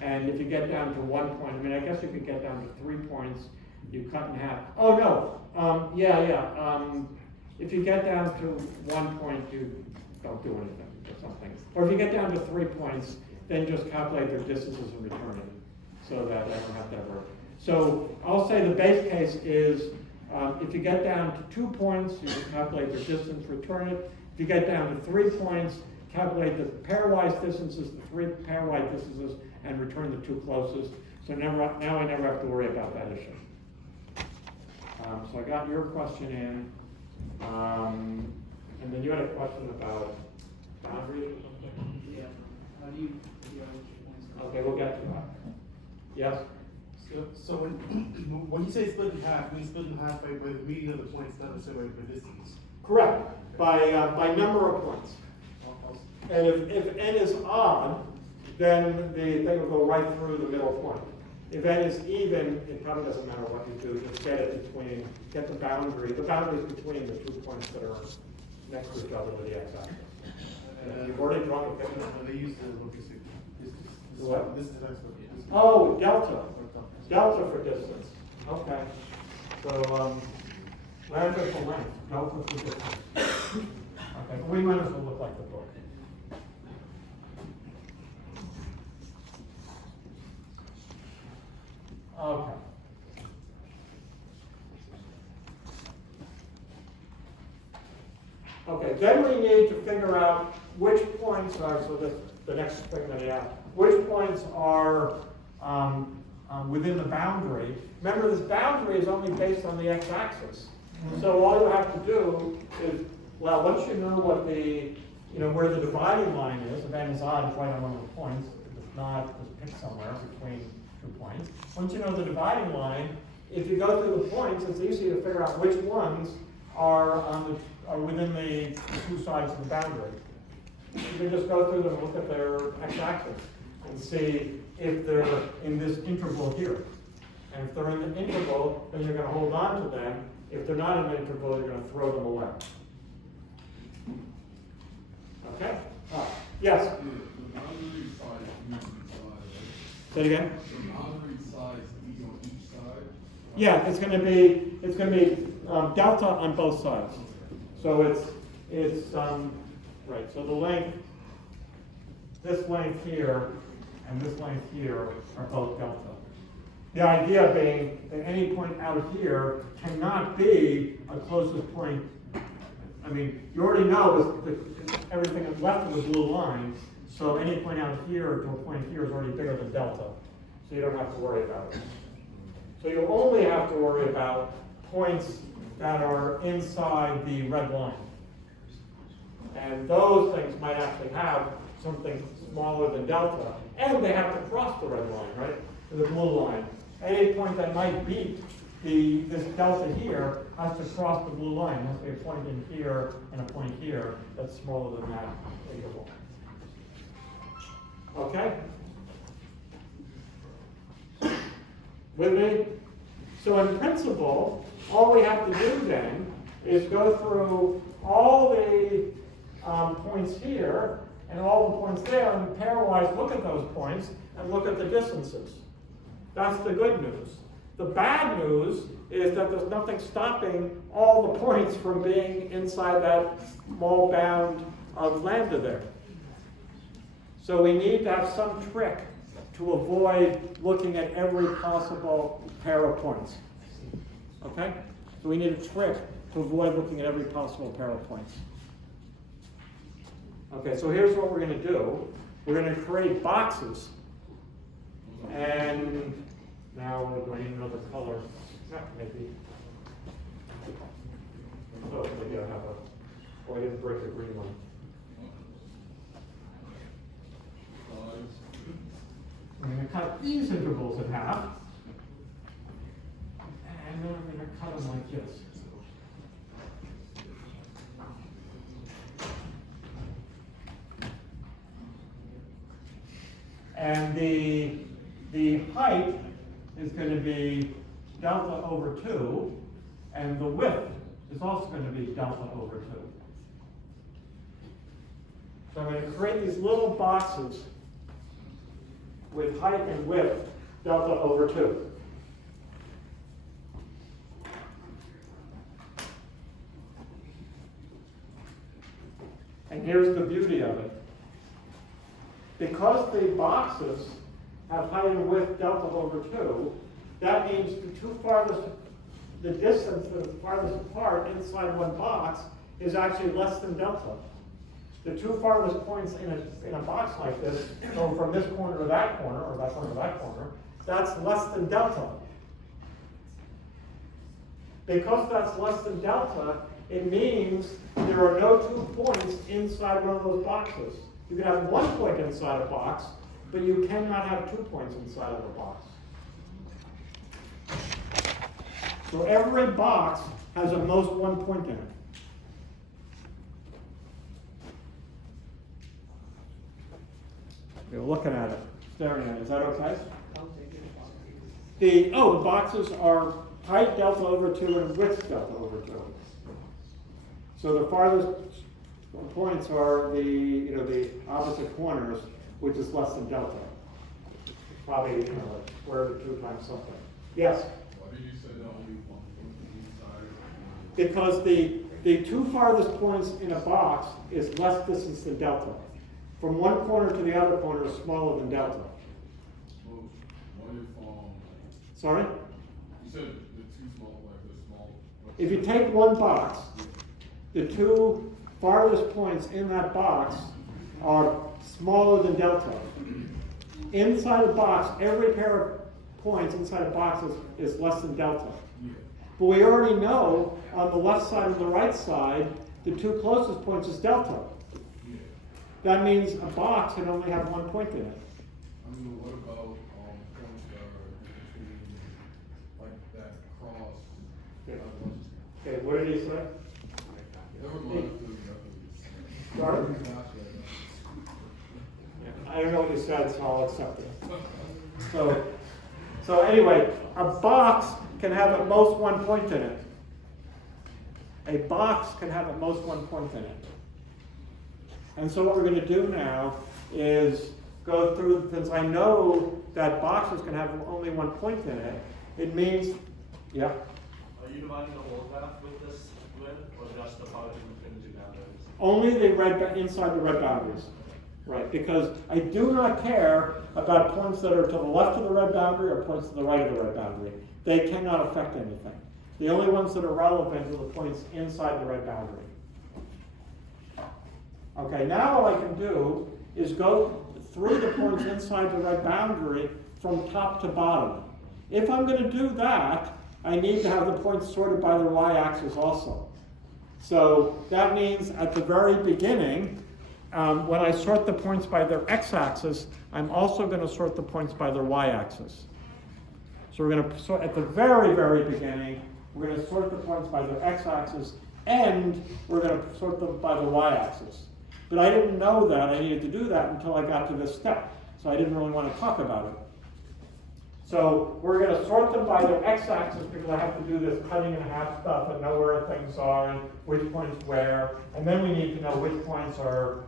And if you get down to 1 point, I mean, I guess you could get down to 3 points, you cut in half. Oh, no, if you get down to 1 point, you don't do anything or something. Or if you get down to 3 points, then just calculate their distances and return it, so that I don't have to ever. So I'll say the base case is, if you get down to 2 points, you can calculate their distance, return it. If you get down to 3 points, calculate the pairwise distances, the 3 pairwise distances, and return the 2 closest. So now I never have to worry about that issue. So I got your question in, and then you had a question about boundaries or something? Yeah, how do you figure out which points are? Okay, we'll get to that. Yes? So when you say split in half, we split in half by the median of the points, not necessarily by distance. Correct, by number of points. And if n is odd, then the thing will go right through the middle point. If n is even, it probably doesn't matter what you do, just get it between, get the boundary is between the 2 points that are next to each other with the x-axis. And you've already drawn a picture. They use the logistic. What? This is the next one. Oh, delta. Delta for distance. Okay. So, lambda for length, delta for distance. Okay, but we might as well look like the book. Okay. Okay, then we need to figure out which points are, so this, the next thing that I asked, which points are within the boundary. Remember, this boundary is only based on the x-axis. So all you have to do is, well, once you know what the, where the dividing line is, if n is odd, it's right on one of the points. If it's not, just pick somewhere between 2 points. Once you know the dividing line, if you go through the points, it's easy to figure out which ones are within the 2 sides of the boundary. You can just go through them and look at their x-axis and see if they're in this interval here. And if they're in the interval, then you're going to hold on to them. If they're not in the interval, you're going to throw them away. Okay? Yes? The boundary size each side, Say it again? the boundary size E on each side. Yeah, it's going to be delta on both sides. So it's right. So the length, this length here and this length here are both delta. The idea being that any point out here cannot be a closest point. I mean, you already know everything that's left of the blue line, so any point out here to a point here is already bigger than delta. So you don't have to worry about it. So you only have to worry about points that are inside the red line. And those things might actually have something smaller than delta, and they have to cross the red line, right? The blue line. Any point that might beat this delta here has to cross the blue line. There has to be a point in here and a point here that's smaller than that interval. Okay? With me? So in principle, all we have to do then is go through all the points here and all the points there and pairwise look at those points and look at the distances. That's the good news. The bad news is that there's nothing stopping all the points from being inside that small bound of lambda there. So we need to have some trick to avoid looking at every possible pair of points. Okay? So we need a trick to avoid looking at every possible pair of points. Okay, so here's what we're going to do. We're going to create boxes. And now we're going to need another color. Maybe. Oh, maybe I have a. Oh, I didn't break the green one. I'm going to cut these intervals in half. And then I'm going to cut them like this. And the height is going to be delta over 2, and the width is also going to be delta over 2. So I'm going to create these little boxes with height and width delta over 2. And here's the beauty of it. Because the boxes have height and width delta over 2, that means the distance that's farthest apart inside one box is actually less than delta. The two farthest points in a box like this, go from this corner to that corner, or that corner to that corner, that's less than delta. Because that's less than delta, it means there are no 2 points inside one of those boxes. You can have 1 point inside a box, but you cannot have 2 points inside of a box. So every box has at most 1 point in it. You're looking at it, staring at it. Is that okay? The boxes are height delta over 2 and width delta over 2. So the farthest points are the opposite corners, which is less than delta. Probably square root of 2 times something. Yes? Why did you say that only 1 point inside? Because the two farthest points in a box is less distance than delta. From one corner to the other corner is smaller than delta. Well, what if, Sorry? you said the two small, like the small. If you take one box, the two farthest points in that box are smaller than delta. Inside a box, every pair of points inside a box is less than delta. Yeah. But we already know on the left side and the right side, the two closest points is delta. Yeah. That means a box can only have 1 point in it. I mean, what about, points that are between, like, that cross? Yeah. Okay, what did he say? Never mind. Sorry? I don't know what you said, so I'll accept it. So anyway, a box can have at most 1 point in it. A box can have at most 1 point in it. And so what we're going to do now is go through, since I know that boxes can have only 1 point in it, it means, yeah? Are you dividing the whole graph with this width, or just the product between the two boundaries? Only the red, inside the red boundaries. Right, because I do not care about points that are to the left of the red boundary or points to the right of the red boundary. They cannot affect anything. The only ones that are relevant are the points inside the red boundary. Okay, now all I can do is go through the points inside the red boundary from top to bottom. If I'm going to do that, I need to have the points sorted by their y-axis also. So that means at the very beginning, when I sort the points by their x-axis, I'm also going to sort the points by their y-axis. So we're going to sort at the very, very beginning, we're going to sort the points by their x-axis, and we're going to sort them by the y-axis. But I didn't know that I needed to do that until I got to this step, so I didn't really want to talk about it. So we're going to sort them by their x-axis because I have to do this cutting in half stuff and know where things are and which points where, and then we need to know which points are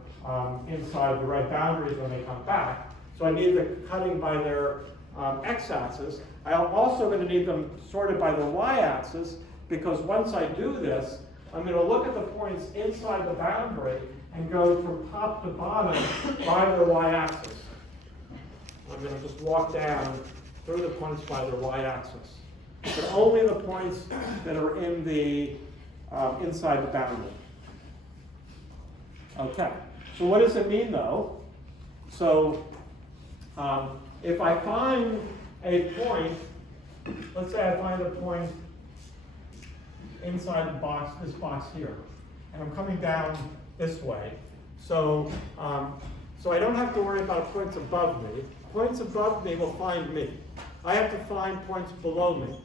inside the red boundaries when they come back. So I need the cutting by their x-axis. I'm also going to need them sorted by the y-axis because once I do this, I'm going to look at the points inside the boundary and go from top to bottom by their y-axis. I'm going to just walk down through the points by their y-axis. But only the points that are in the inside the boundary. Okay. So what does it mean, though? So if I find a point, let's say I find a point inside the box, this box here, and I'm coming down this way. So, so I don't have to worry about points above me. Points above me will find me. I have to find points below me.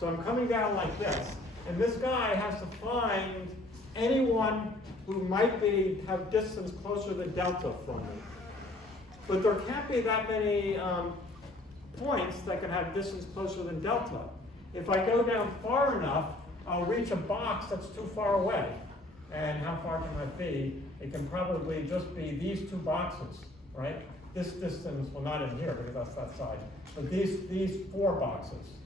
So I'm coming down like this, and this guy has to find anyone who might have distance closer than delta from me. but there can't be that many points that can have distance closer than delta. If I go down far enough, I'll reach a box that's too far away. And how far can that be? It can probably just be these two boxes, right? This distance, well, not in here because that's that side, but these 4 boxes.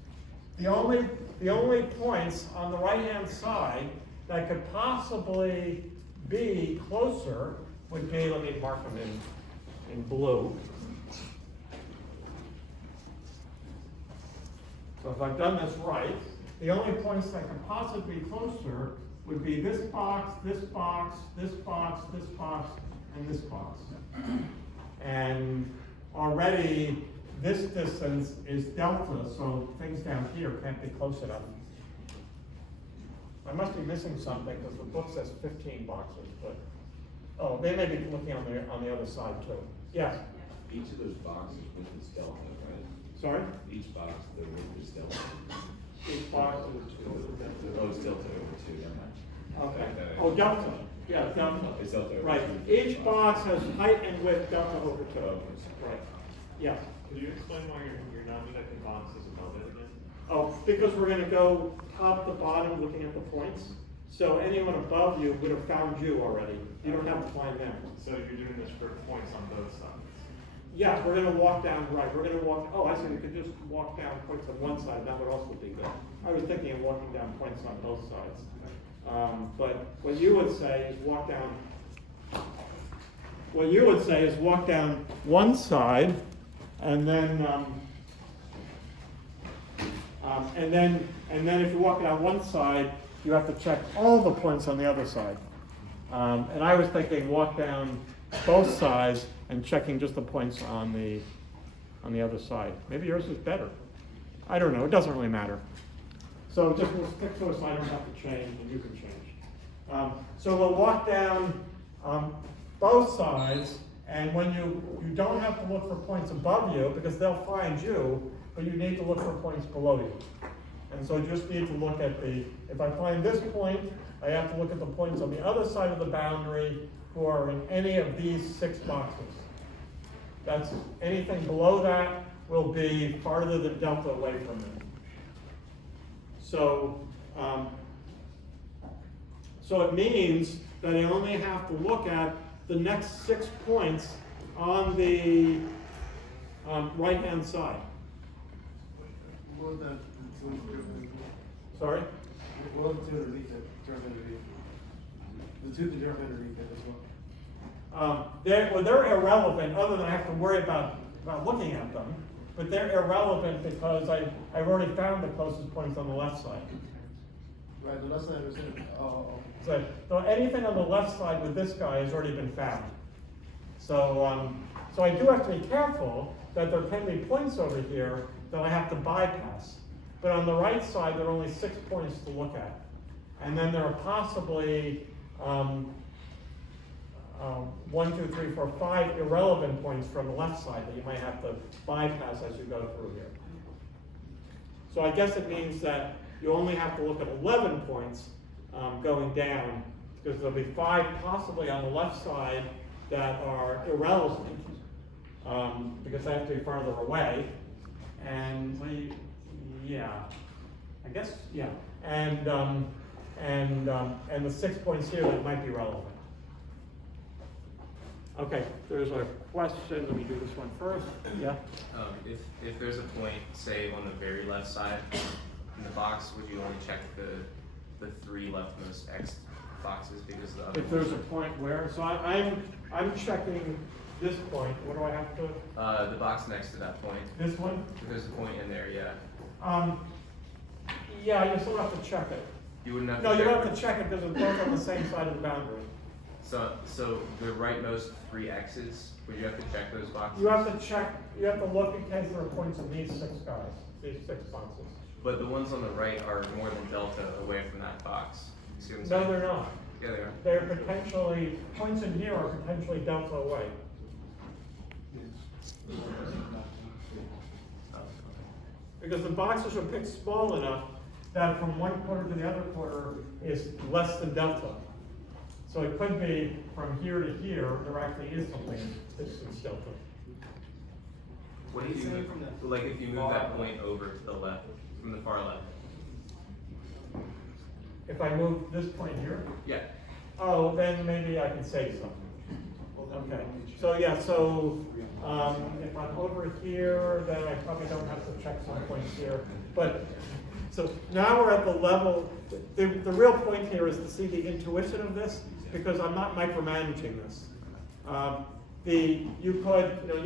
The only points on the right-hand side that could possibly be closer would be, let me mark them in blue. So if I've done this right, the only points that could possibly be closer would be this box, this box, this box, this box, and this box. And already this distance is delta, so things down here can't be close enough. I must be missing something because the book says 15 boxes, but, oh, they may be looking on the other side too. Yes? Each of those boxes with its delta, right? Sorry? Each box, the width is delta. Each box is Oh, it's delta over 2, never mind. okay. Oh, delta. Yeah, delta. It's delta over Right. 2. Each box has height and width delta over 2. Okay. Right. Yeah. Could you explain why you're not checking boxes above it again? Oh, because we're gonna go top to bottom looking at the points. So anyone above you would have found you already. You don't have to find them. So you're doing this for points on both sides? Yeah, we're gonna walk down, right, we're gonna walk, oh, I see, we could just walk down points on one side, that would also be good. I was thinking of walking down points on both sides. But what you would say is walk down one side, and then, and then if you walk down one side, you have to check all the points on the other side. And I was thinking walk down both sides and checking just the points on the other side. Maybe yours is better. I don't know, it doesn't really matter. So just we'll stick to it so I don't have to change and you can change. So we'll walk down both sides, and when you don't have to look for points above you because they'll find you, but you need to look for points below you. And so you just need to look at if I find this point, I have to look at the points on the other side of the boundary who are in any of these 6 boxes. That's anything below that will be farther than delta away from it. So, so it means that I only have to look at the next 6 points on the right-hand side. What about Sorry? what about the two underneath it, jump underneath? The two that jump underneath it as well. They're irrelevant, other than I have to worry about looking at them. But they're irrelevant because I've already found the closest points on the left side. Right, the left side was in, So anything on the left side with this guy has already been found. So, so I do have to be careful that there can be points over here that I have to bypass. But on the right side, there are only 6 points to look at. And then there are possibly 1, 2, 3, 4, 5 irrelevant points from the left side that you might have to bypass as you go through here. So I guess it means that you only have to look at 11 points going down, because there'll be 5 possibly on the left side that are irrelevant, because they have to be farther away. And I guess, yeah. And the 6 points here that might be relevant. Okay, there's a question. Let me do this one first. Yeah. If there's a point, say on the very left side in the box, would you only check the 3 leftmost X boxes because the other? If there's a point where, so I'm checking this point. What do I have to? The box next to that point. This one? If there's a point in there, yeah. Yeah, you still have to check it. You wouldn't have to. No, you check don't have to check it because it's both on the same side of the boundary. So the rightmost 3 X's, would you have to check those boxes? You have to check. You have to look in case there are points in these 6 guys, these 6 boxes. But the ones on the right are more than delta away from that box. See what I'm No, saying? they're not. Yeah, they are. They're potentially, points in here are potentially delta away. Because the boxes are picked small enough that from one quarter to the other quarter is less than delta. So it could be from here to here, there actually is something that's delta. What if you move, like if you move that point over to the left, from the far left? If I move this point here, Yeah. oh, then maybe I can save something. Okay, so yeah, so, if I'm over here, then I probably don't have to check some points here. But, so now we're at the level, the real point here is to see the intuition of this, because I'm not micromanaging this. You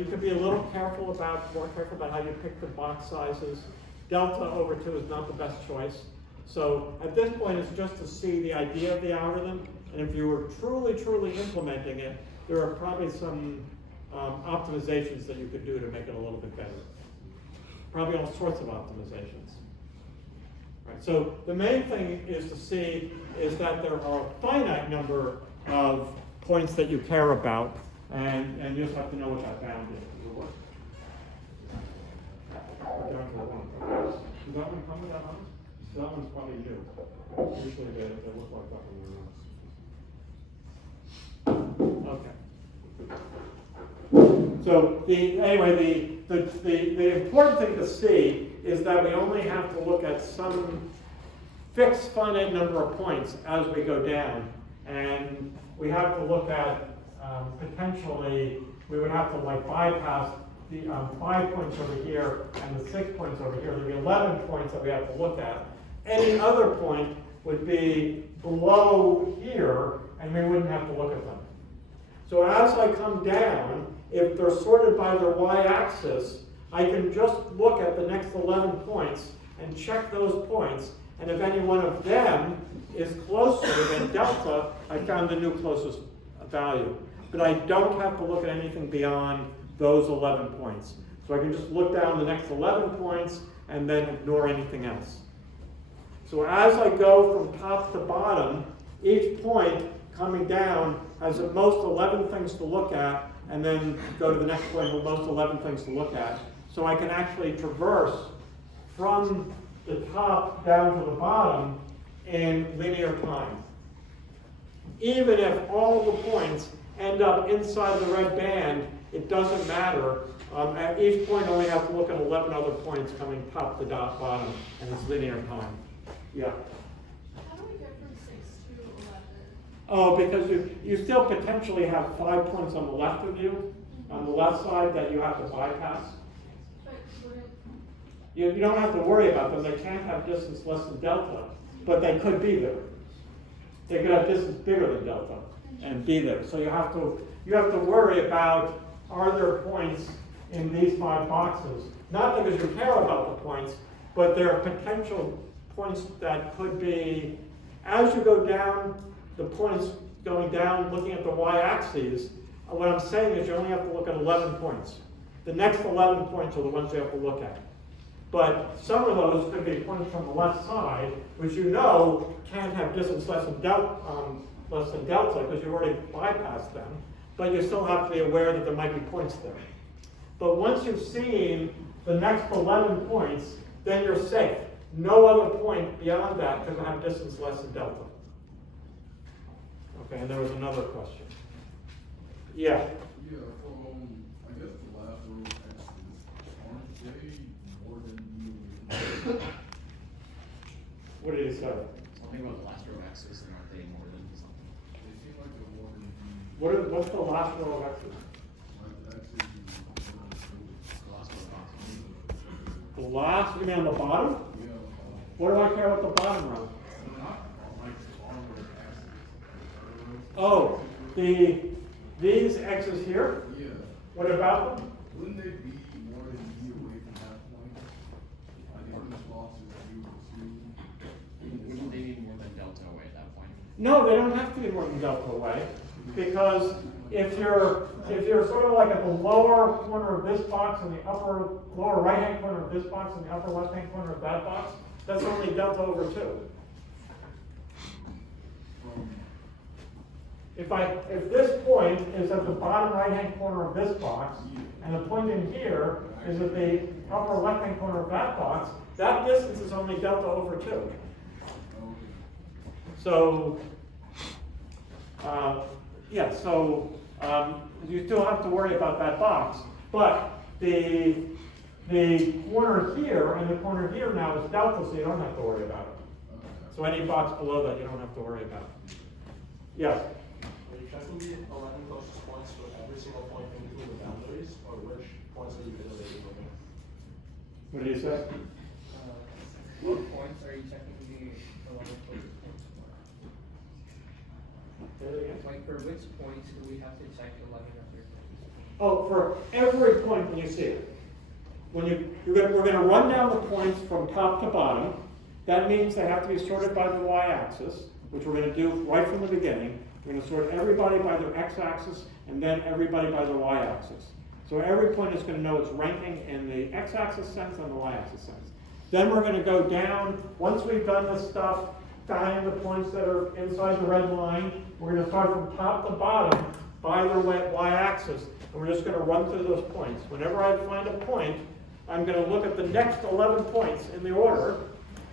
could be a little more careful about how you pick the box sizes. Delta over 2 is not the best choice. So at this point, it's just to see the idea of the algorithm, and if you were truly implementing it, there are probably some optimizations that you could do to make it a little bit better. Probably all sorts of optimizations. Right. So the main thing is to see is that there are a finite number of points that you care about, and you just have to know what that bound is. We're down to the one. Does that one come with that one? That one's probably new. Usually they look like that one. Okay. So the important thing to see is that we only have to look at some fixed finite number of points as we go down, and we have to look at potentially we would have to bypass the 5 points over here and the 6 points over here. There'd be 11 points that we have to look at. Any other point would be below here, and we wouldn't have to look at them. So as I come down, if they're sorted by their y-axis, I can just look at the next 11 points and check those points, and if any one of them is closer than delta, I found the new closest value. But I don't have to look at anything beyond those 11 points. So I can just look down the next 11 points and then ignore anything else. So as I go from top to bottom, each point coming down has at most 11 things to look at, and then go to the next point with most 11 things to look at. So I can actually traverse from the top down to the bottom in linear time. Even if all the points end up inside the red band, it doesn't matter. At each point, I only have to look at 11 other points coming top to bottom, and it's linear time. Yeah. How do we get from 6 to 11? Oh, because you still potentially have 5 points on the left of you, on the left side that you have to bypass. But wouldn't, You don't have to worry about them. They can't have distance less than delta, but they could be there. They could have distance bigger than delta and be there. So you have to worry about, are there points in these 5 boxes? Not because you care about the points, but there are potential points that could be, as you go down, the points going down, looking at the y-axis, what I'm saying is you only have to look at 11 points. The next 11 points are the ones you have to look at. But some of those could be points from the left side, which you know can't have distance less than delta, because you've already bypassed them. But you still have to be aware that there might be points there. But once you've seen the next 11 points, then you're safe. No other point beyond that can have distance less than delta. Okay, and there was another question. Yeah. Yeah, I guess the last row of X's, aren't they more than you? What did he say? Something about the last row of X's and aren't they more than something? They seem like they're more than you. What's the last row of X's? Like the X's is The last row of boxes. The last, you mean on the bottom? yeah, What do I care about the bottom row? not like on row of X's. Oh, these X's here? Yeah, What about them? wouldn't they be more than you away from that point? Like if this box is you, Wouldn't they be more than delta away at that point? No, they don't have to be more than delta away, because if you're sort of like at the lower corner of this box and the lower right-hand corner of this box and the upper left-hand corner of that box, that's only delta over 2. If this point is at the bottom right-hand corner of this box, and the point in here is at the upper left-hand corner of that box, that distance is only delta over 2. So, you still have to worry about that box. But the corner here and the corner here now is delta, so you don't have to worry about it. So any box below that, you don't have to worry about. Yes? Are you checking the 11 closest points for every single point in between the boundaries, or which points are you iterating over? What do you say? What points are you checking the 11 closest points for? Say it again. Like, for which points do we have to check 11 other points? Oh, for every point when you see it. We're gonna run down the points from top to bottom. That means they have to be sorted by the y-axis, which we're gonna do right from the beginning. We're gonna sort everybody by their x-axis and then everybody by their y-axis. So every point is gonna know its ranking in the x-axis sense and the y-axis sense. Then we're gonna go down, once we've done this stuff, find the points that are inside the red line. We're gonna start from top to bottom by their y-axis, and we're just gonna run through those points. Whenever I find a point, I'm gonna look at the next 11 points in the order,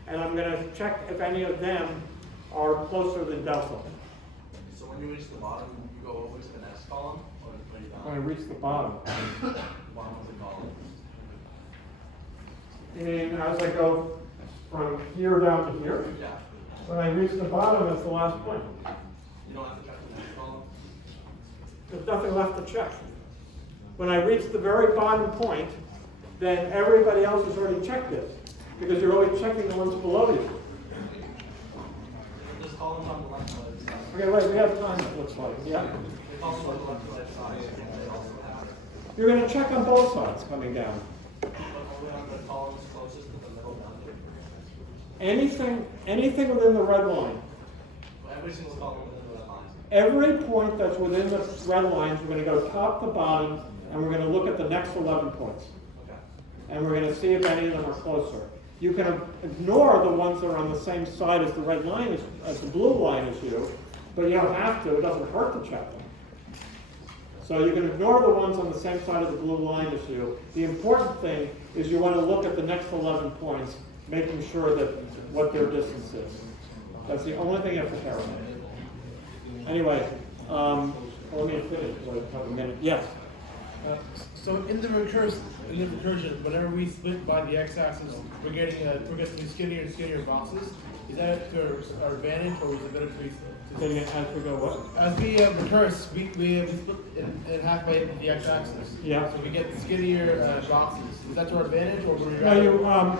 and I'm gonna check if any of them are closer than delta. So when you reach the bottom, you go over to the next column, or are you When I down? reach the bottom, Bottom of the column. and as I go from here down to here, Yeah. when I reach the bottom, it's the last point. You don't have to check the next column. There's nothing left to check. When I reach the very bottom point, then everybody else has already checked this, because you're always checking the ones below you. There's columns on the left side. Okay, wait, we have time, it looks like, yeah. The columns on the left and right side, they also have. You're gonna check on both sides coming down. But only on the columns closest to the middle boundary. Anything within the red line. Every single column within the line. Every point that's within the red lines, we're gonna go top to bottom, and we're gonna look at the next 11 points. Okay. And we're gonna see if any of them are closer. You can ignore the ones that are on the same side as the red line, as the blue line as you, but you don't have to, it doesn't hurt to check them. So you can ignore the ones on the same side of the blue line as you. The important thing is you wanna look at the next 11 points, making sure that what their distance is. That's the only thing you have to care about. Anyway, let me finish, I have a minute. Yes? So in the recursion, whenever we split by the x-axis, we're getting skinnier and skinnier boxes. Is that to our advantage, or is it better to Saying it as we go what? as we recurse, we split in half by the x-axis. Yeah. So we get skinnier boxes. Is that to our advantage, or would we No, rather?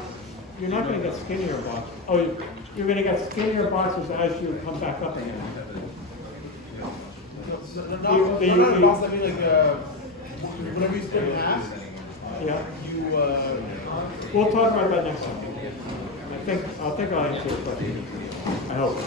you're not gonna get skinnier boxes. Oh, you're gonna get skinnier boxes as you come back up again. Not a box. I mean, like whenever you split in half, Yeah, you. we'll talk about that next time. I think I'll answer your question. I hope.